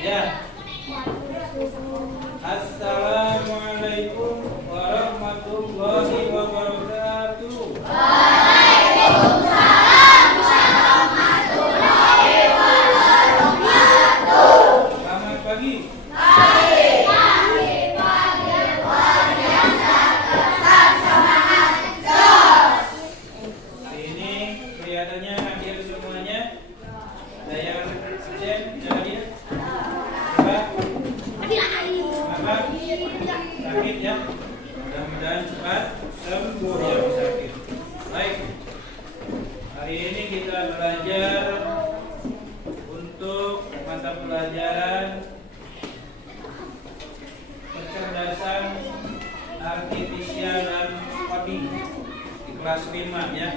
Ya. Assalamualaikum warahmatullahi wabarakatuh. Waalaikumsalam warahmatullahi wabarakatuh. Selamat pagi. Pagi, luar biasa, tetap semangat terus. Hari ini kelihatannya hadir semuanya. Ada yang absen? Jangan dia. Apa? Sakit ya? Mudah-mudahan cepat sembuh yang sakit. Baik. Hari ini kita belajar untuk mata pelajaran kecerdasan artifisial dan coding di kelas 5 ya.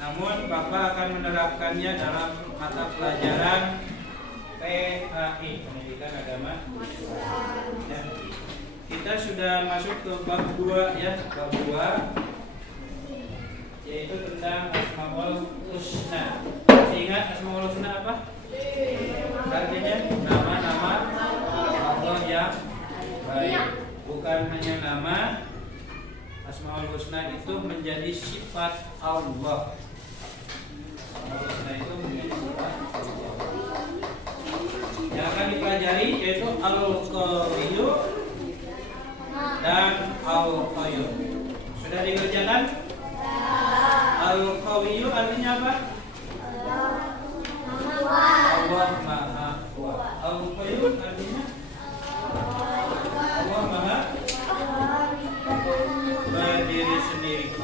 Namun Bapak akan menerapkannya dalam mata pelajaran PAI, Pendidikan Agama. Ya. Kita sudah masuk ke bab 2 ya, bab 2 yaitu tentang Asmaul Husna. Masih ingat Asmaul Husna apa? Artinya nama-nama Allah yang baik. Bukan hanya nama, Asmaul Husna itu menjadi sifat Allah. Asmaul Husna itu menjadi sifat Allah. Yang akan dipelajari yaitu Al-Qawiyyu dan Al-Qayyum. Sudah dikerjakan? Al-Qawiyyu artinya apa? Allah Maha Kuat. Al-Qayyum artinya Allah Maha berdiri sendiri,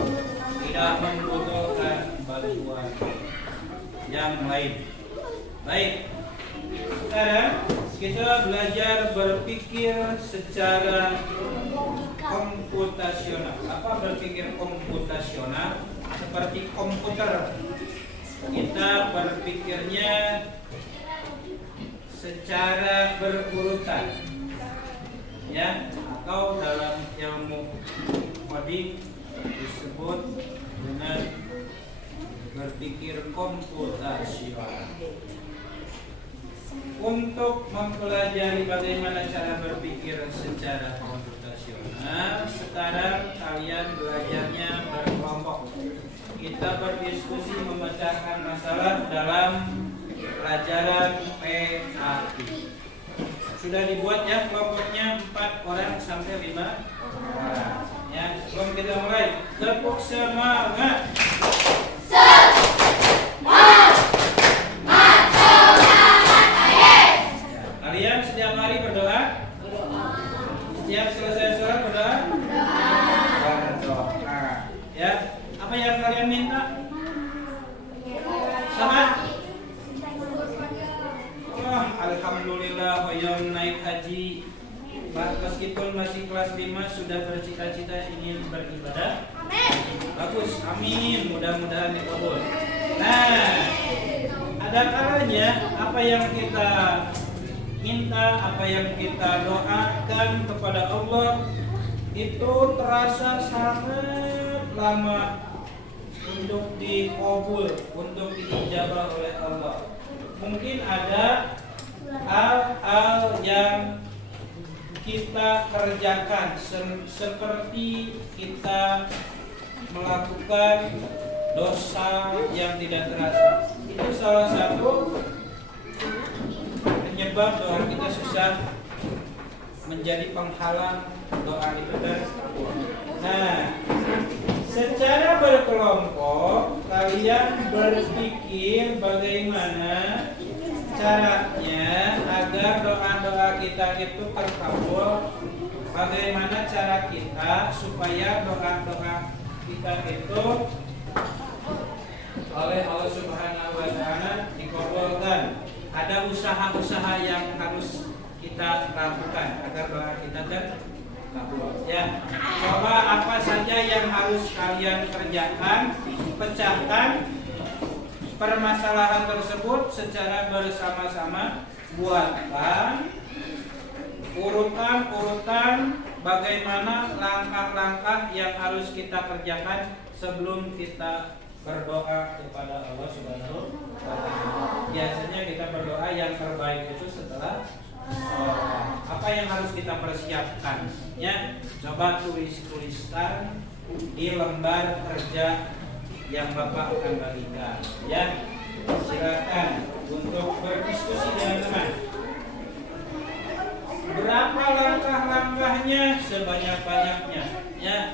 tidak membutuhkan bantuan yang lain. Baik. Sekarang kita belajar berpikir secara komputasional. Apa berpikir komputasional? Seperti komputer. Kita berpikirnya secara berurutan. Ya, atau dalam ilmu coding disebut dengan berpikir komputasional. Untuk mempelajari bagaimana cara berpikir secara komputasional, sekarang kalian belajarnya berkelompok. Kita berdiskusi memecahkan masalah dalam pelajaran PAI. Sudah dibuat ya kelompoknya 4 orang sampai 5 orang. Ya, sebelum kita mulai, tepuk semangat. Kalian setiap hari berdoa? Setiap selesai sholat berdoa? Berdoa. Ya. Apa yang kalian minta? Sama? Oh, alhamdulillah yang naik haji. Meskipun masih kelas 5 sudah bercita-cita ingin beribadah. Bagus, amin. Mudah-mudahan dikabul. Nah, ada kalanya apa yang kita minta, apa yang kita doakan kepada Allah itu terasa sangat lama untuk dikabul, untuk diijabah oleh Allah. Mungkin ada hal-hal yang kita kerjakan seperti kita melakukan dosa yang tidak terasa. Itu salah satu penyebab doa kita susah, menjadi penghalang doa itu terkabul. Nah, secara berkelompok kalian berpikir bagaimana caranya agar doa-doa kita itu terkabul. Bagaimana cara kita supaya doa-doa kita itu oleh Allah Subhanahu wa taala dikabulkan. Ada usaha-usaha yang harus kita lakukan agar doa kita terkabul. Ya, coba apa saja yang harus kalian kerjakan, pecahkan permasalahan tersebut secara bersama-sama. Buatkan urutan-urutan bagaimana langkah-langkah yang harus kita kerjakan sebelum kita berdoa kepada Allah Subhanahu wa Ta'ala. Biasanya kita berdoa yang terbaik itu setelah sholat. Apa yang harus kita persiapkan? Ya, coba tuliskan di lembar kerja yang Bapak akan bagikan. Ya, silakan untuk berdiskusi dengan teman. Berapa langkah-langkahnya? Sebanyak-banyaknya. Ya.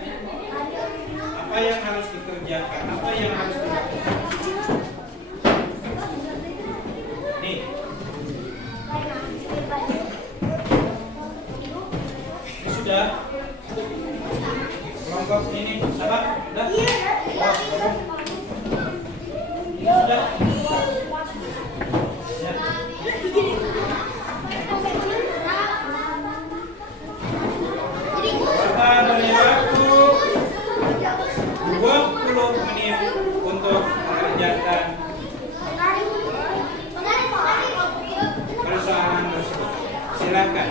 Apa yang harus dikerjakan? Apa yang harus dilakukan? Nih. Ini sudah. Kelompok ini sabar, udah. Oh, ini sudah. Ya. Kita beri waktu 20 menit untuk mengerjakan keresahan tersebut. Silakan.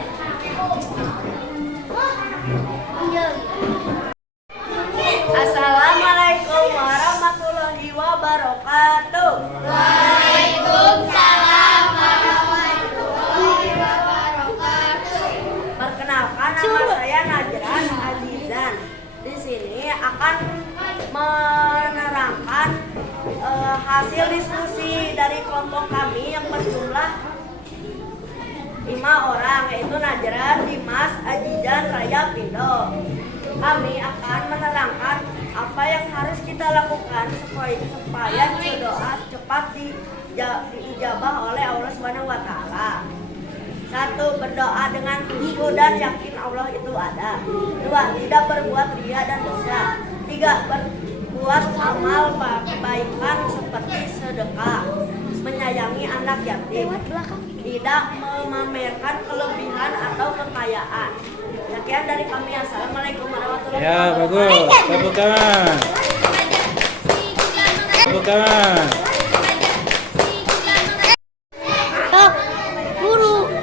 Assalamualaikum warahmatullahi wabarakatuh. Waalaikumsalam warahmatullahi wabarakatuh. Perkenalkan, nama saya Najran Azizan. Di sini akan menerangkan hasil diskusi dari kelompok kami yang berjumlah 5 orang, yaitu Najran, Dimas, Azizan, Raya, Pindo. Kami akan menerangkan apa yang harus kita lakukan supaya doa cepat diijabah oleh Allah Subhanahu wa Ta'ala. 1. Berdoa dengan khusyuk dan yakin Allah itu ada. 2. Tidak berbuat riya dan dosa. 3. Berbuat amal kebaikan seperti sedekah, menyayangi anak yatim, tidak memamerkan kelebihan atau kekayaan. Sekian dari kami. Assalamualaikum warahmatullahi Ya, wabarakatuh. bagus. Tepuk tangan. Tepuk tangan.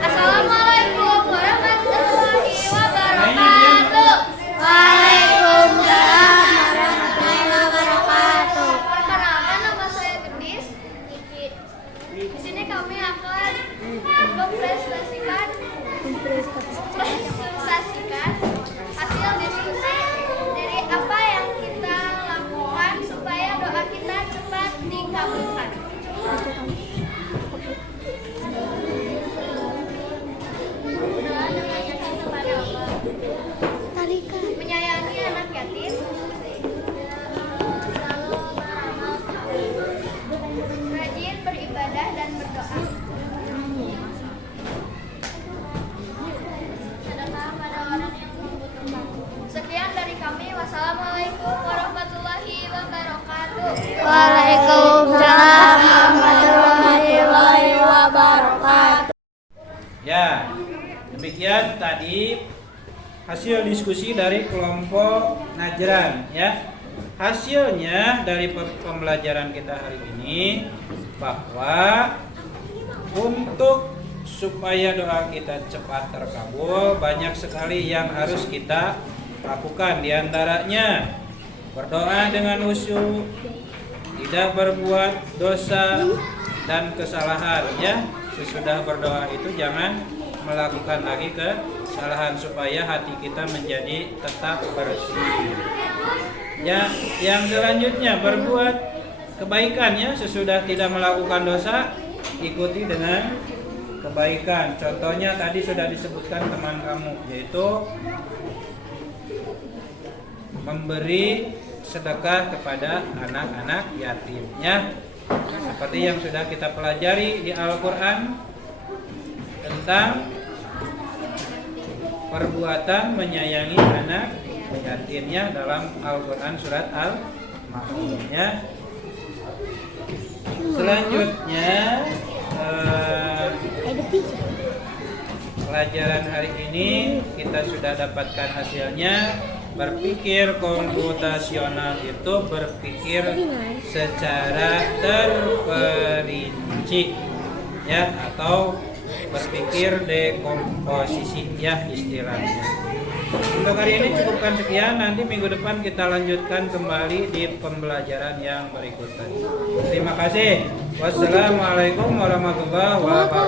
Assalamualaikum warahmatullahi wabarakatuh. Waalaikumsalam warahmatullahi wabarakatuh. Perkenalkan, nama saya Gendis. Di sini kami akan mempresentasikan hasil diskusi dari apa yang kita lakukan supaya doa kita cepat dikabulkan. Doa dengan yakin kepada Allah, menyayangi anak yatim, rajin beribadah dan berdoa, sedekah pada orang yang membutuhkan. Sekian dari kami. Wassalamualaikum warahmatullahi wabarakatuh. Waalaikumsalam warahmatullahi wabarakatuh. Ya, demikian tadi hasil diskusi dari kelompok Najran. Ya, hasilnya dari pembelajaran kita hari ini bahwa untuk supaya doa kita cepat terkabul, banyak sekali yang harus kita lakukan. Di antaranya berdoa dengan khusyuk, tidak berbuat dosa dan kesalahan. Ya, sesudah berdoa itu jangan melakukan lagi kesalahan supaya hati kita menjadi tetap bersih. Ya, yang selanjutnya berbuat kebaikan. Ya, sesudah tidak melakukan dosa, ikuti dengan kebaikan. Contohnya tadi sudah disebutkan teman kamu, yaitu memberi sedekah kepada anak-anak yatim. Ya, seperti yang sudah kita pelajari di Al-Quran tentang perbuatan menyayangi anak yatimnya dalam Al-Quran surat Al-Ma'un. Ya. Selanjutnya pelajaran hari ini kita sudah dapatkan hasilnya. Berpikir komputasional itu berpikir secara terperinci, ya, atau berpikir dekomposisi ya istilahnya. Untuk hari ini cukupkan sekian, nanti minggu depan kita lanjutkan kembali di pembelajaran yang berikutnya. Terima kasih. Wassalamualaikum warahmatullahi wabarakatuh.